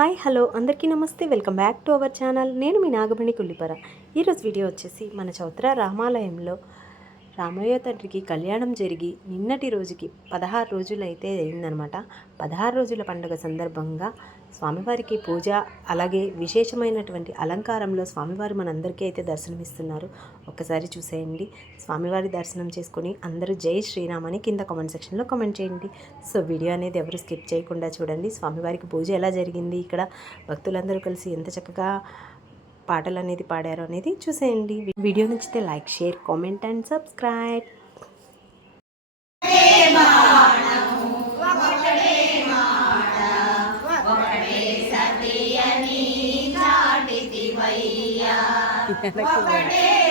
Hi hello. అందరికీ నమస్తే. Welcome back to our channel. నేను మీ నాగమణి కుల్లిపర. ఈరోజు వీడియో వచ్చేసి మన చౌత్ర రామాలయంలో రామయ్య తండ్రికి కళ్యాణం జరిగి నిన్నటి రోజుకి పదహారు రోజులు అయితే అయిందనమాట పదహారు రోజుల పండుగ సందర్భంగా స్వామివారికి పూజ అలాగే విశేషమైనటువంటి అలంకారంలో స్వామివారు మనందరికీ అయితే దర్శనమిస్తున్నారు. ఒక్కసారి చూసేయండి. స్వామివారి దర్శనం చేసుకుని అందరూ జై శ్రీరామ్ అని కింద కామెంట్ సెక్షన్లో కామెంట్ చేయండి. సో వీడియో అనేది ఎవరు స్కిప్ చేయకుండా చూడండి. స్వామివారికి పూజ ఎలా జరిగింది? ఇక్కడ భక్తులందరూ కలిసి ఎంత చక్కగా పాటలు అనేది పాడారు అనేది చూసేయండి. వీడియో నచ్చితే like share comment and subscribe.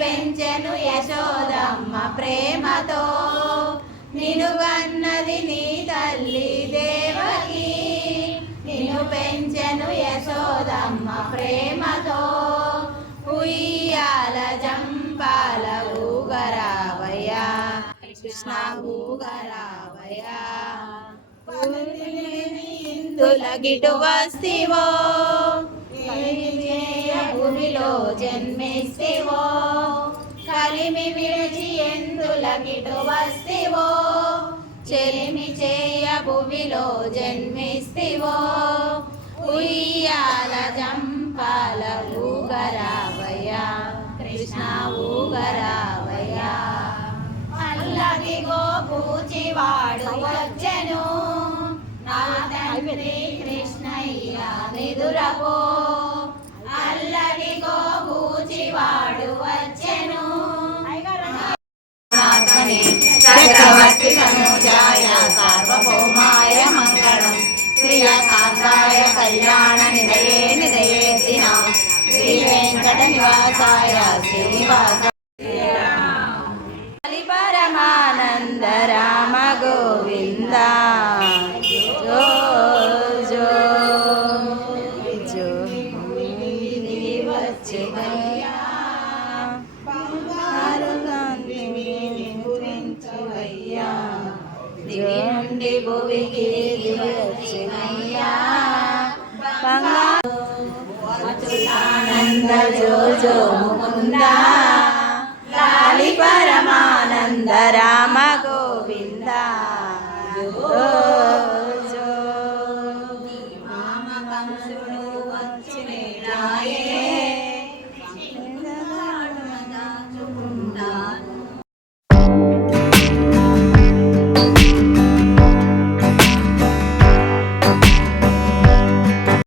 పెంచెను Yashodamma ప్రేమతో. నిన్ను కన్నది నీ తల్లి దేవకి. నిను పెంచెను యశోదమ్మ ప్రేమతో. ఉయ్యాల జంపాల ఊగరావయ్యా. కృష్ణ ఊగరావయ్యా. ఇందులగిటు వస్తివో. భూమిలో జన్మిస్తివో. ఎందులగిటు వస్తివో? చెలిమి చేయ భువిలో జన్మిస్తివో? ఉయ్యాల జంపాల ఊగరావయ్యా కృష్ణ ఊగరావయ్యా. అల్లదిగో పూచివాడు వచ్చెను నా తండ్రి కృష్ణయ్య నిదురపో. శ్రీయకాంతాయ కళ్యాణ నిదయే నిదయే దిన శ్రీ వెంకట నివాసాయ శ్రీనివాస హరి పరమానంద రామ గోవింద భువికి వచ్చేదయ్యా బంగారు ఆనంద జో జో ముకుంద లాలి పరమానంద రామ గోవింద జో